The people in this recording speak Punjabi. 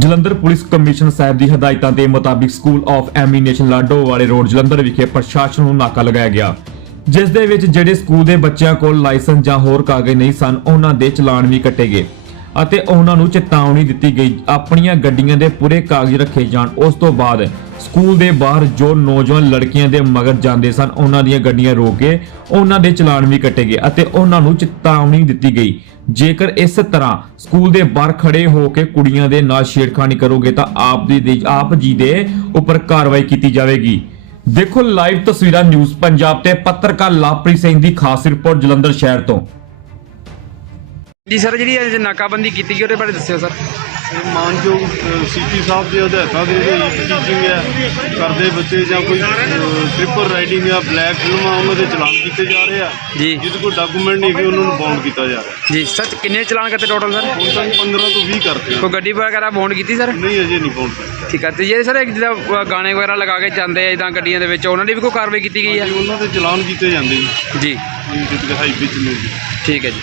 ਜਲੰਧਰ ਪੁਲਿਸ ਕਮਿਸ਼ਨਰ ਸਾਹਿਬ ਦੀ ਹਦਾਇਤਾਂ ਦੇ ਮੁਤਾਬਿਕ ਸਕੂਲ ਆਫ ਐਮੀਨੇਸ਼ਨ ਲਾਡੋ ਵਾਲੇ ਰੋਡ ਜਲੰਧਰ ਵਿਖੇ ਪ੍ਰਸ਼ਾਸਨ ਨੂੰ ਨਾਕਾ ਲਗਾਇਆ ਗਿਆ। ਜਿਸ ਦੇ ਵਿੱਚ ਜਿਹੜੇ ਸਕੂਲ ਦੇ ਬੱਚਿਆਂ ਕੋਲ ਲਾਇਸੈਂਸ ਜਾਂ ਹੋਰ ਕਾਗਜ਼ ਨਹੀਂ ਸਨ, ਉਹਨਾਂ ਦੇ ਚਲਾਨ ਵੀ ਕੱਟੇ ਗਏ ਅਤੇ ਉਹਨਾਂ ਨੂੰ ਚੇਤਾਵਨੀ ਦਿੱਤੀ ਗਈ। ਆਪਣੀਆਂ ਗੱਡੀਆਂ ਦੇ ਪੂਰੇ ਕਾਗਜ਼ ਰੱਖੇ ਜਾਣ। ਉਸ ਤੋਂ ਬਾਅਦ ਸਕੂਲ ਦੇ ਬਾਹਰ ਜੋ ਨੌਜਵਾਨ ਲੜਕੀਆਂ ਦੇ ਮਗਰ ਜਾਂਦੇ ਸਨ, ਉਹਨਾਂ ਦੀਆਂ ਗੱਡੀਆਂ ਰੋਕ ਕੇ ਉਹਨਾਂ ਦੇ ਚਲਾਨ ਵੀ ਕੱਟੇ ਗਏ ਅਤੇ ਉਹਨਾਂ ਨੂੰ ਚੇਤਾਵਨੀ ਦਿੱਤੀ ਗਈ। ਜੇਕਰ ਇਸ ਤਰ੍ਹਾਂ ਸਕੂਲ ਦੇ ਬਾਹਰ ਖੜੇ ਹੋ ਕੇ ਕੁੜੀਆਂ ਦੇ ਨਾਲ ਛੇੜਖਾਨੀ ਕਰੋਗੇ ਤਾਂ ਆਪ ਦੀ ਆਪ ਜੀ ਦੇ ਉੱਪਰ ਕਾਰਵਾਈ ਕੀਤੀ ਜਾਵੇਗੀ। ਦੇਖੋ ਲਾਈਵ ਤਸਵੀਰਾਂ ਨਿਊਜ਼ ਪੰਜਾਬ ਤੇ ਪੱਤਰਕਾਰ ਲਾਪਰੀ ਸਿੰਘ ਦੀ ਖਾਸ ਰਿਪੋਰਟ ਜਲੰਧਰ ਸ਼ਹਿਰ ਤੋਂ। ਜੀ ਸਰ, ਜਿਹੜੀ ਇਹ ਨਾਕਾਬੰਦੀ ਕੀਤੀ ਗਈ, ਉਹਦੇ ਬਾਰੇ ਦੱਸਿਓ ਸਰ। ਮਾਨਯੋਗ ਸੀਪੀ ਸਾਹਿਬ ਦੇ ਹਦਾਇਤਾਂ ਦੇ ਜਿਹੜੀ ਟੀਚਿੰਗ ਹੈ ਕਰਦੇ ਬੱਚੇ ਜਾਂ ਕੋਈ ਟ੍ਰਿਪਲ ਰਾਈਡਿੰਗ ਜਾਂ ਬਲੈਕ ਫਿਲਮਾਂ ਉਹਨਾਂ ਦੇ ਚਲਾਨ ਕੀਤੇ ਜਾ ਰਹੇ ਆ। ਜੀ। ਜਿਹਦੇ ਕੋਲ ਡਾਕੂਮੈਂਟ ਨਹੀਂ ਹੈਗੇ ਉਹਨਾਂ ਨੂੰ ਬਾਉਂਡ ਕੀਤਾ ਜਾ ਰਿਹਾ। ਜੀ ਸਰ ਕਿੰਨੇ ਚਲਾਨ ਕਰਤੇ ਟੋਟਲ ਸਰ? ਹੁਣ ਤੱਕ 15 ਤੋਂ 20 ਕਰਤੇ ਆ। ਕੋਈ ਗੱਡੀ ਵਗੈਰਾ ਬੌਂਡ ਕੀਤੀ ਸਰ? ਨਹੀਂ ਅਜੇ ਨਹੀਂ ਬਾਉਂਡ ਕੀਤਾ। ਠੀਕ ਹੈ ਤੇ ਜੇ ਸਰ ਇੱਕ ਜਿਹੜਾ ਅ, ਗਾਣੇ ਵਗੈਰਾ ਲਗਾ ਕੇ ਜਾਂਦੇ ਆ ਇਦਾਂ ਗੱਡੀਆਂ ਦੇ ਵਿੱਚ ਉਹਨਾਂ ਦੀ ਵੀ ਕੋਈ ਕਾਰਵਾਈ ਕੀਤੀ ਗਈ ਹੈ ਜੀ, ਉਹਨਾਂ ਦੇ ਚਲਾਨ ਕੀਤੇ ਜਾਂਦੇ ਜੀ। ਜੀ ਜਿਹੜੇ ਹਾਈਵੇ ਚ ਨੇ ਜੀ ਠੀਕ ਹੈ ਜੀ।